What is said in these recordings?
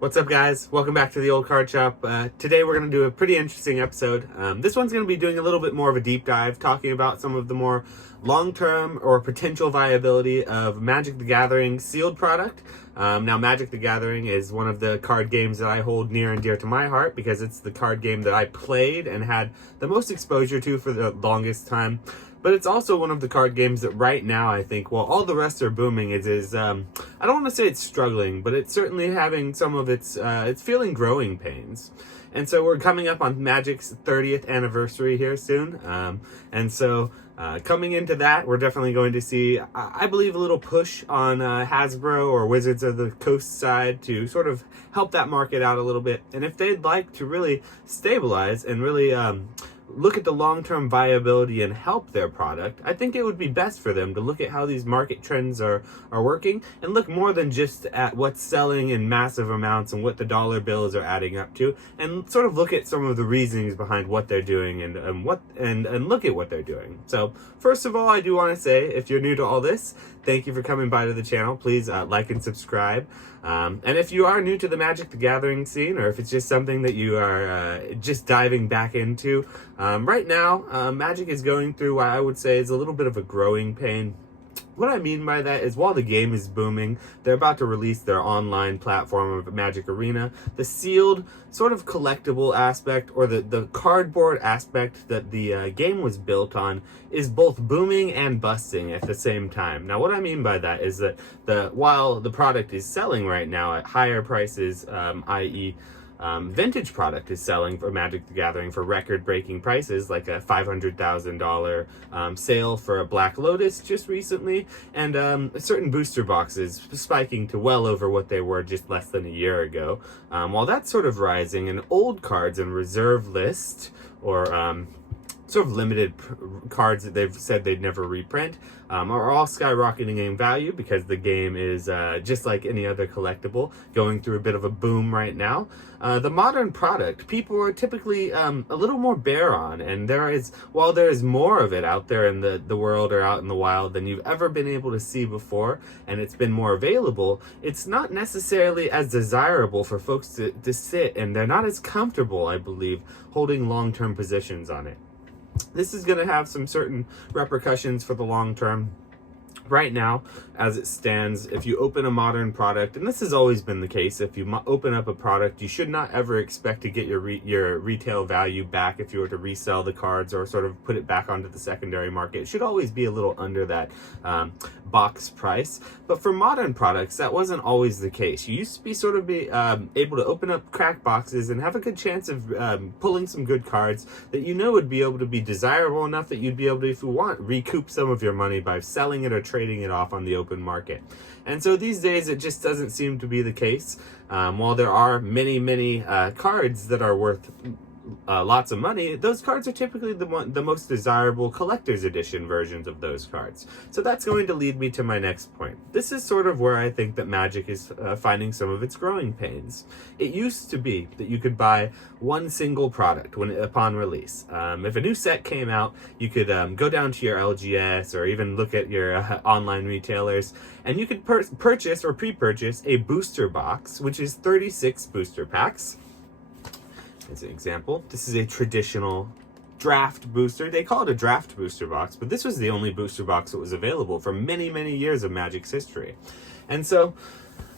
What's up, guys? Welcome back to the Old Card Shop. Today we're going to do a pretty interesting episode. This one's going to be doing a little bit more of a deep dive, talking about some of the more long-term or potential viability of Magic the Gathering sealed product. Now, Magic the Gathering is one of the card games that I hold near and dear to my heart because it's the card game that I played and had the most exposure to for the longest time. But it's also one of the card games that right now, I think, while all the rest are booming, I don't want to say it's struggling, but it's certainly having some of it's feeling growing pains. And so we're coming up on Magic's 30th anniversary here soon. Coming into that, we're definitely going to see, I believe, a little push on Hasbro or Wizards of the Coast side to sort of help that market out a little bit. And if they'd like to really stabilize and really look at the long-term viability and help their product, I think it would be best for them to look at how these market trends are working and look more than just at what's selling in massive amounts and what the dollar bills are adding up to, and sort of look at some of the reasonings behind what they're doing and look at what they're doing. So first of all, I do want to say, if you're new to all this, thank you for coming by to the channel. Please like and subscribe. And if you are new to the Magic the Gathering scene, or if it's just something that you are just diving back into, right now, Magic is going through what I would say is a little bit of a growing pain. What I mean by that is, while the game is booming, they're about to release their online platform of Magic Arena. The sealed sort of collectible aspect, or the cardboard aspect that the game was built on, is both booming and busting at the same time. Now, what I mean by that is that while the product is selling right now at higher prices, i.e., vintage product is selling for Magic the Gathering for record-breaking prices, like a $500,000 sale for a Black Lotus just recently, and certain booster boxes spiking to well over what they were just less than a year ago. While that's sort of rising, and old cards and reserve list, or sort of limited cards that they've said they'd never reprint, are all skyrocketing in value because the game is, just like any other collectible, going through a bit of a boom right now. The modern product, people are typically a little more bare on, and while there is more of it out there in the world or out in the wild than you've ever been able to see before, and it's been more available, it's not necessarily as desirable for folks to sit, and they're not as comfortable, I believe, holding long-term positions on it. This is going to have some certain repercussions for the long term. Right now, as it stands, if you open a modern product, and this has always been the case, if you open up a product, you should not ever expect to get your retail value back if you were to resell the cards or sort of put it back onto the secondary market. It should always be a little under that box price. But for modern products, that wasn't always the case. You used to be able to open up cracked boxes and have a good chance of pulling some good cards that you know would be able to be desirable enough that you'd be able to, if you want, recoup some of your money by selling it or trading it off on the open market. And so these days, it just doesn't seem to be the case. While there are many cards that are worth lots of money, those cards are typically the most desirable collector's edition versions of those cards. So that's going to lead me to my next point. This is sort of where I think that Magic is finding some of its growing pains. It used to be that you could buy one single product upon release. If a new set came out, you could go down to your LGS or even look at your online retailers, and you could purchase or pre-purchase a booster box, which is 36 booster packs. As an example, this is a traditional draft booster. They call it a draft booster box, but this was the only booster box that was available for many years of Magic's history. And so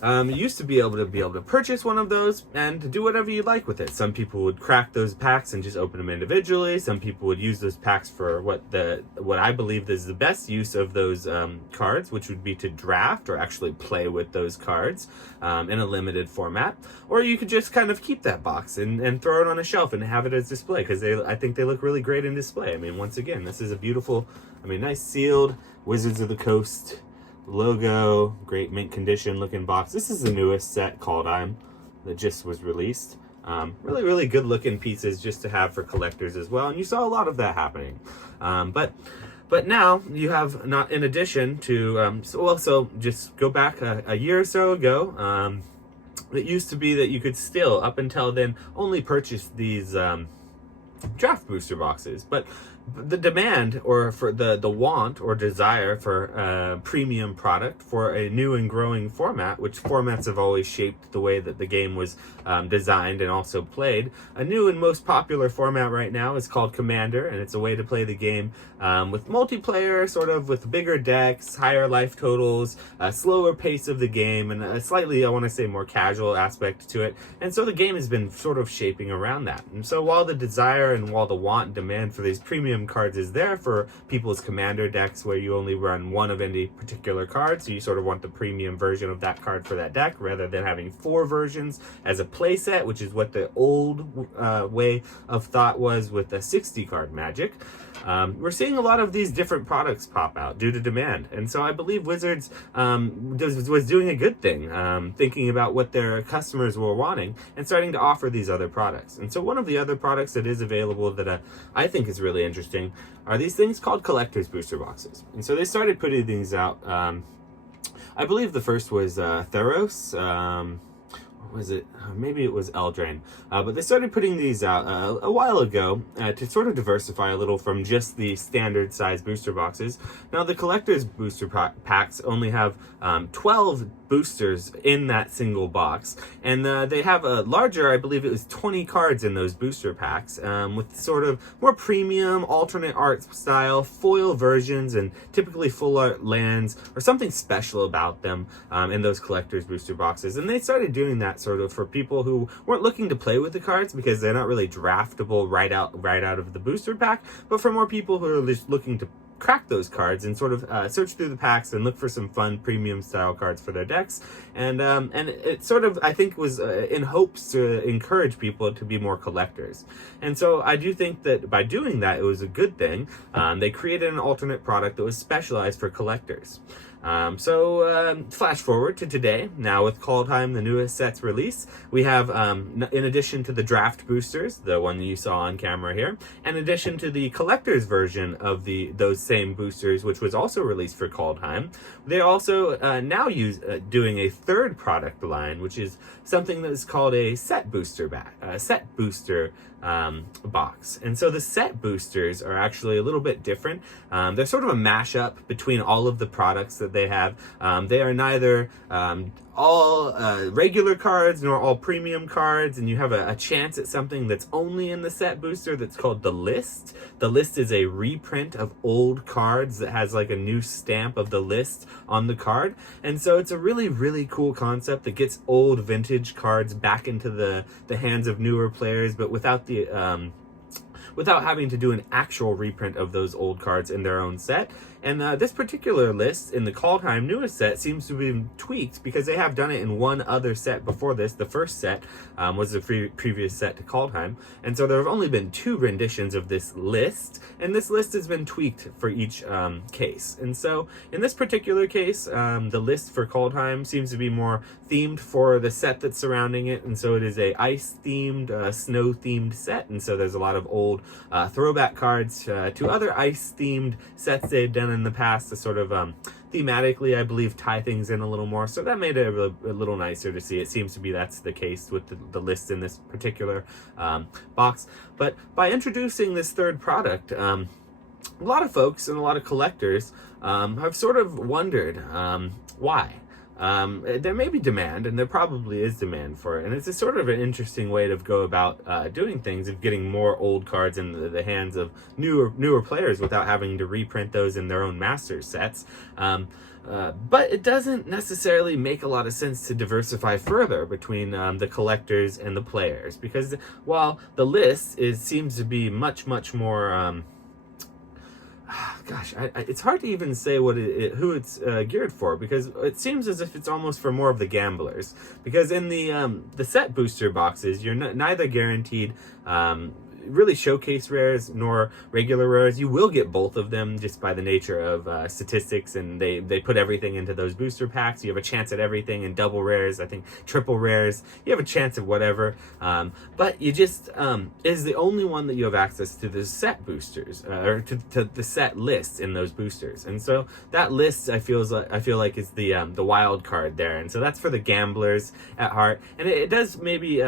you used to be able to purchase one of those and to do whatever you like with it. Some people would crack those packs and just open them individually. Some people would use those packs for what I believe is the best use of those cards, which would be to draft or actually play with those cards in a limited format. Or you could just kind of keep that box and throw it on a shelf and have it as display, because I think they look really great in display. I mean, once again, this is a beautiful, nice sealed Wizards of the Coast logo, great mint condition looking box. This is the newest set, called that just was released. Really good looking pieces just to have for collectors as well, and you saw a lot of that happening. But now you have, not in addition to so just go back a year or so ago, it used to be that you could still, up until then, only purchase these draft booster boxes. But the demand, or for the want or desire for premium product for a new and growing format, which formats have always shaped the way that the game was designed and also played. A new and most popular format right now is called Commander, and it's a way to play the game with multiplayer, sort of with bigger decks, higher life totals, a slower pace of the game, and a slightly, I want to say, more casual aspect to it. And so the game has been sort of shaping around that. And so while the desire and while the want and demand for these premium cards is there for people's Commander decks, where you only run one of any particular card, so you sort of want the premium version of that card for that deck rather than having 4 versions as a playset, which is what the old way of thought was with the 60 card Magic. We're seeing a lot of these different products pop out due to demand. And so I believe Wizards was doing a good thing, thinking about what their customers were wanting and starting to offer these other products. And so one of the other products that is available that I think is really interesting are these things called collector's booster boxes. And so they started putting these out. I believe the first was Theros. Was it? Maybe it was Eldraine. But they started putting these out a while ago to sort of diversify a little from just the standard size booster boxes. Now, the collector's booster packs only have 12 boosters in that single box, and they have a larger, I believe it was 20 cards in those booster packs, with sort of more premium alternate art style foil versions and typically full art lands or something special about them in those collector's booster boxes. And they started doing that sort of for people who weren't looking to play with the cards because they're not really draftable right out of the booster pack, but for more people who are just looking to crack those cards and sort of search through the packs and look for some fun premium style cards for their decks. And it sort of, I think, was in hopes to encourage people to be more collectors. And so I do think that by doing that, it was a good thing. They created an alternate product that was specialized for collectors. So flash forward to today. Now with Kaldheim, the newest set's release, we have, in addition to the draft boosters, the one that you saw on camera here, in addition to the collector's version of those same boosters, which was also released for Kaldheim, they also now doing a third product line, which is something that is called a set booster box. And so the set boosters are actually a little bit different. They're sort of a mashup between all of the products that they have. They are neither all regular cards nor all premium cards, and you have a chance at something that's only in the set booster that's called the list. The list is a reprint of old cards that has like a new stamp of the list on the card. And so it's a really, really cool concept that gets old vintage cards back into the hands of newer players, but without having to do an actual reprint of those old cards in their own set. And this particular list in the Kaldheim newest set seems to be tweaked because they have done it in one other set before this. The first set was the previous set to Kaldheim. And so there have only been 2 renditions of this list, and this list has been tweaked for each case. And so in this particular case, the list for Kaldheim seems to be more themed for the set that's surrounding it. And so it is a ice-themed, snow-themed set. And so there's a lot of old throwback cards to other ice-themed sets they've done in the past to sort of thematically, I believe, tie things in a little more. So that made it a little nicer to see. It seems to be that's the case with the list in this particular box. But by introducing this third product, a lot of folks and a lot of collectors have sort of wondered why. There may be demand, and there probably is demand for it, and it's a sort of an interesting way to go about doing things, of getting more old cards in the hands of newer players without having to reprint those in their own master sets. But it doesn't necessarily make a lot of sense to diversify further between the collectors and the players, because while the list seems to be much more gosh, it's hard to even say who it's geared for, because it seems as if it's almost for more of the gamblers. Because in the set booster boxes, you're neither guaranteed really showcase rares nor regular rares. You will get both of them just by the nature of statistics, and they put everything into those booster packs. You have a chance at everything, and double rares, I think triple rares, you have a chance of whatever, but you just is the only one that you have access to the set boosters, or to the set lists in those boosters. And so that list, I feel like is the wild card there, and so that's for the gamblers at heart. And it does maybe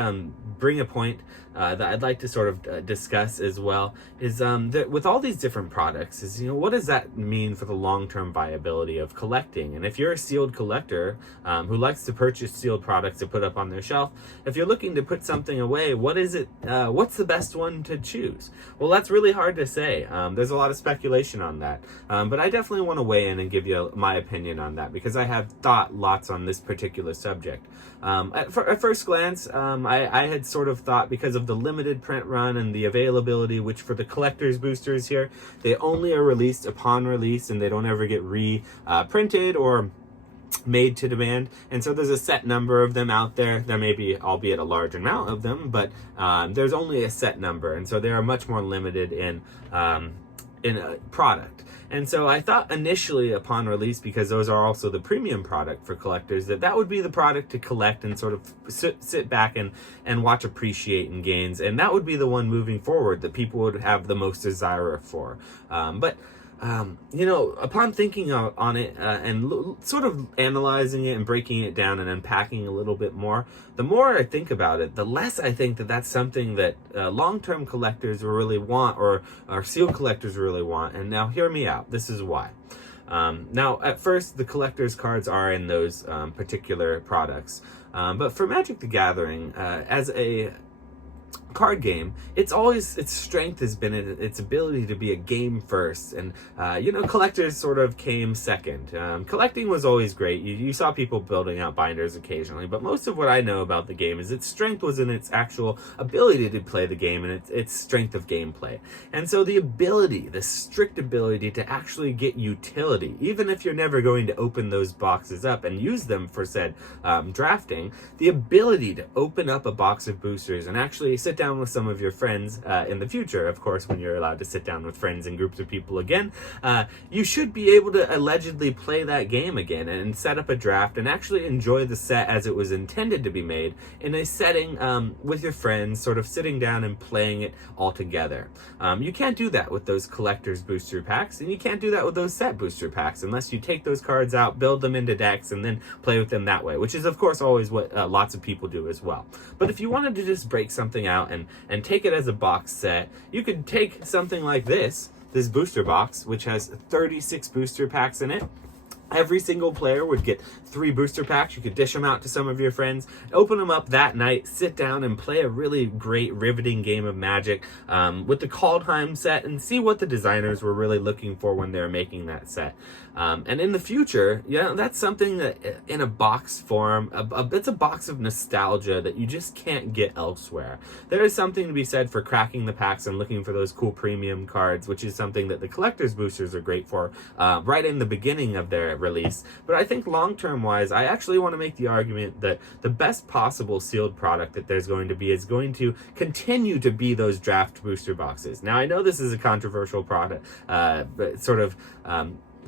bring a point that I'd like to sort of discuss as well is that with all these different products is, what does that mean for the long-term viability of collecting? And if you're a sealed collector who likes to purchase sealed products to put up on their shelf, if you're looking to put something away, what's the best one to choose? Well, that's really hard to say. There's a lot of speculation on that, but I definitely want to weigh in and give you my opinion on that, because I have thought lots on this particular subject. At first glance, I had sort of thought, because of the limited print run and the availability, which for the collector's boosters here, they only are released upon release and they don't ever get reprinted or made to demand. And so there's a set number of them out there. There may be, albeit a large amount of them, but there's only a set number. And so they are much more limited in a product. And so I thought initially upon release, because those are also the premium product for collectors, that would be the product to collect and sort of sit back and watch appreciate in gains. And that would be the one moving forward that people would have the most desire for. Upon thinking on it and sort of analyzing it and breaking it down and unpacking a little bit more, the more I think about it, the less I think that that's something that long-term collectors really want, or sealed collectors really want. And now hear me out. This is why. Now, at first, the collector's cards are in those particular products. But for Magic the Gathering, as a card game, its strength has been in its ability to be a game first, and collectors sort of came second. Collecting was always great. You saw people building out binders occasionally, but most of what I know about the game is its strength was in its actual ability to play the game and its strength of gameplay. And so the strict ability to actually get utility, even if you're never going to open those boxes up and use them for said drafting, the ability to open up a box of boosters and actually sit down with some of your friends in the future, of course, when you're allowed to sit down with friends and groups of people again, you should be able to allegedly play that game again and set up a draft and actually enjoy the set as it was intended to be made, in a setting with your friends, sort of sitting down and playing it all together. You can't do that with those collector's booster packs, and you can't do that with those set booster packs unless you take those cards out, build them into decks, and then play with them that way, which is of course always what lots of people do as well. But if you wanted to just break something out and take it as a box set, you could take something like this booster box, which has 36 booster packs in it. Every single player would get 3 booster packs. You could dish them out to some of your friends, open them up that night, sit down and play a really great, riveting game of Magic with the Kaldheim set, and see what the designers were really looking for when they were making that set. And in the future, that's something that in a box form, it's a box of nostalgia that you just can't get elsewhere. There is something to be said for cracking the packs and looking for those cool premium cards, which is something that the collector's boosters are great for right in the beginning of their release. But I think long-term wise, I actually want to make the argument that the best possible sealed product that there's going to be is going to continue to be those draft booster boxes. Now, I know this is a controversial product, but sort of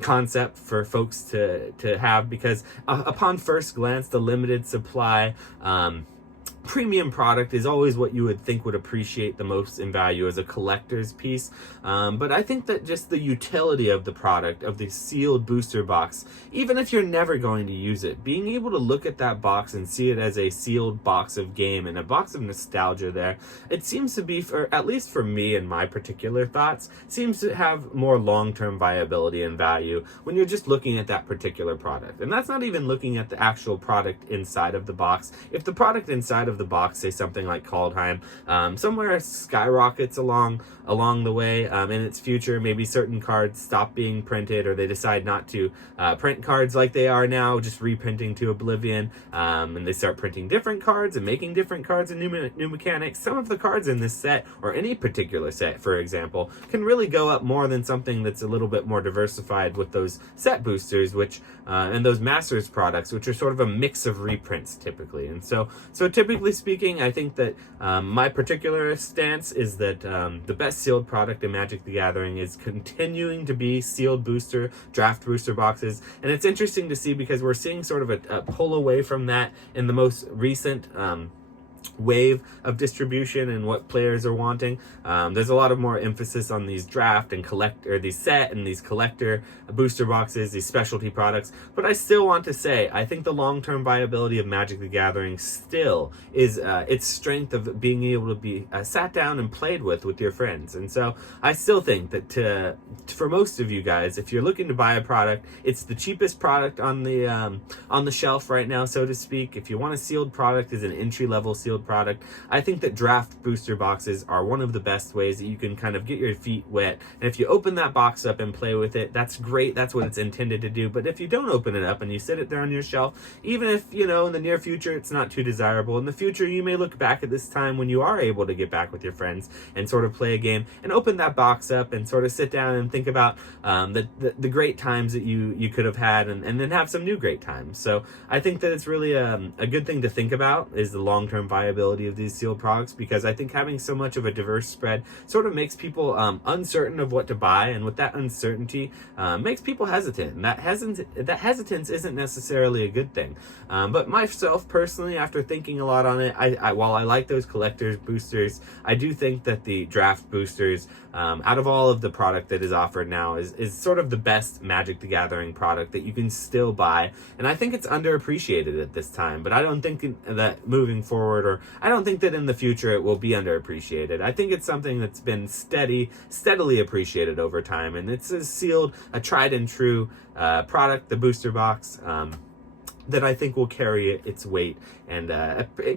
concept for folks to have, because upon first glance, the limited supply premium product is always what you would think would appreciate the most in value as a collector's piece. But I think that just the utility of the product, of the sealed booster box, even if you're never going to use it, being able to look at that box and see it as a sealed box of game and a box of nostalgia there, it seems to be, for at least for me and my particular thoughts, seems to have more long-term viability and value when you're just looking at that particular product. And that's not even looking at the actual product inside of the box. If the product inside of the box, say something like Kaldheim, somewhere skyrockets along the way in its future, maybe certain cards stop being printed, or they decide not to print cards like they are now, just reprinting to oblivion, and they start printing different cards and making different cards and new mechanics. Some of the cards in this set, or any particular set, for example, can really go up more than something that's a little bit more diversified with those set boosters, which and those masters products, which are sort of a mix of reprints typically. And so typically speaking, I think that my particular stance is that the best sealed product in Magic the Gathering is continuing to be sealed draft booster boxes. And it's interesting to see, because we're seeing sort of a pull away from that in the most recent wave of distribution and what players are wanting. There's a lot of more emphasis on these draft and collect, or these set and these collector booster boxes, these specialty products. But I still want to say, I think the long-term viability of Magic the Gathering still is its strength of being able to be sat down and played with your friends. And so I still think that for most of you guys, if you're looking to buy a product, it's the cheapest product on the shelf right now, so to speak. If you want a sealed product as an entry-level sealed product, I think that draft booster boxes are one of the best ways that you can kind of get your feet wet. And if you open that box up and play with it, that's great. That's what it's intended to do. But if you don't open it up and you sit it there on your shelf, even if, you know, in the near future it's not too desirable, in the future you may look back at this time when you are able to get back with your friends and sort of play a game and open that box up and sort of sit down and think about the great times that you could have had, and then have some new great times. So I think that it's really a good thing to think about, is the long-term viability of these sealed products, because I think having so much of a diverse spread sort of makes people uncertain of what to buy, and with that uncertainty makes people hesitant, and that hesitance isn't necessarily a good thing. But myself personally, after thinking a lot on it, while I like those collectors boosters, I do think that the draft boosters, out of all of the product that is offered now, is sort of the best Magic the Gathering product that you can still buy, and I think it's underappreciated at this time. But I don't think that moving forward, or I don't think that in the future it will be underappreciated. I think it's something that's been steadily appreciated over time, and it's a tried and true product, the booster box, that I think will carry its weight and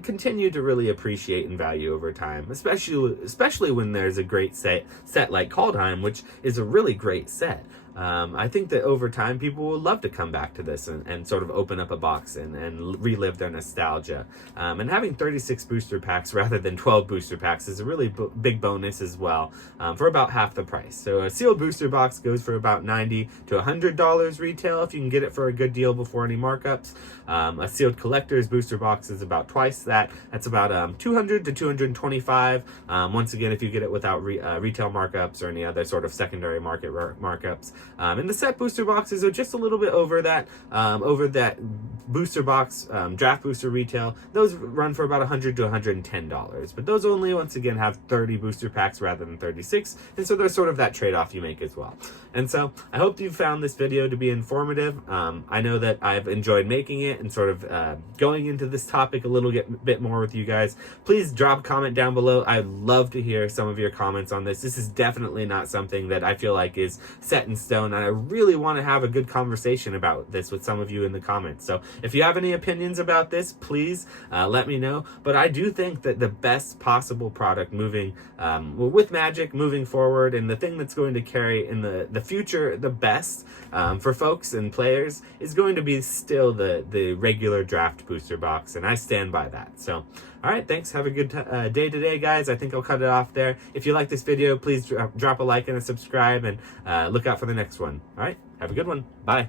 continue to really appreciate and value over time, especially when there's a great set like Kaldheim, which is a really great set. I think that over time people will love to come back to this and sort of open up a box and relive their nostalgia. And having 36 booster packs rather than 12 booster packs is a really big bonus as well, for about half the price. So a sealed booster box goes for about $90 to $100 retail if you can get it for a good deal before any markups. A sealed collector's booster box is about twice that. That's about $200 to $225. Once again, if you get it without retail markups or any other sort of secondary market markups. And the set booster boxes are just a little bit over that booster box draft booster retail. Those run for about $100 to $110, but those only, once again, have 30 booster packs rather than 36, and so there's sort of that trade-off you make as well. And so I hope you found this video to be informative. I know that I've enjoyed making it and sort of going into this topic a little bit more with you guys. Please drop a comment down below. I'd love to hear some of your comments on this. This is definitely not something that I feel like is set in stone, and I really want to have a good conversation about this with some of you in the comments. So if you have any opinions about this, please let me know. But I do think that the best possible product moving with Magic moving forward, and the thing that's going to carry in the future the best for folks and players, is going to be still the regular draft booster box, and I stand by that. So all right, thanks. Have a good day today, guys. I think I'll cut it off there. If you like this video, please drop a like and a subscribe, and look out for the next one. All right, have a good one. Bye.